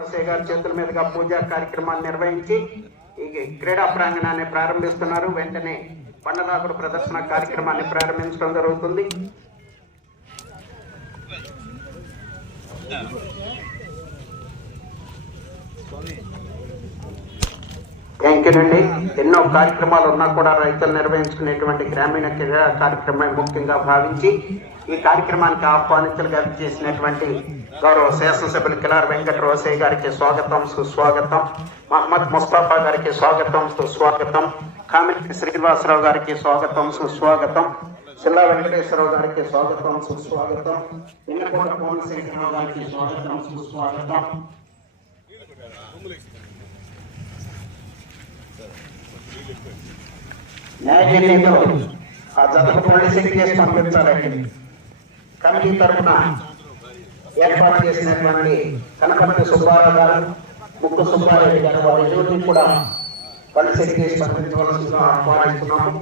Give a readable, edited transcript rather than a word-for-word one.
గారి చేతుల మీదుగా పూజా కార్యక్రమాన్ని నిర్వహించి ఈ క్రీడా ప్రాంగణాన్ని ప్రారంభిస్తున్నారు. వెంటనే పండరాకుడు ప్రదర్శన కార్యక్రమాన్ని ప్రారంభించడం జరుగుతుంది. థ్యాంక్యూనండి. ఎన్నో కార్యక్రమాలు ఉన్నా కూడా రైతులు నిర్వహించుకునేటువంటి గ్రామీణ క్రీడా కార్యక్రమం ముఖ్యంగా భావించి ఈ కార్యక్రమానికి ఆహ్వానితులుగా చేసినటువంటి గౌరవ శాసనసభ్యులు కిలార్ వెంకట రోసయ్య గారికి స్వాగతం సుస్వాగతం, మహమ్మద్ ముస్తఫా గారికి స్వాగతం సుస్వాగతం, కామిరెడ్డి శ్రీనివాసరావు గారికి స్వాగతం సుస్వాగతం, సిల్లా వెంకటేశ్వరరావు గారికి స్వాగతం సుస్వాగతం, ఇన్నకోట కోనశేఖరరావు గారికి స్వాగతం సుస్వాగతం. న్యాయజన్యంలో ఆ జతకు పోలీసులు కేసు పంపించాలని కమిటీ తరఫున ఏర్పాటు చేసినటువంటి కనకమతి సుబ్బారావు గారు, ముక్కు సుబ్బారెడ్డి గారు వారి కూడా పోలీసులు కేసు పంపించవలసిందిగా ఆహ్వానిస్తున్నాము.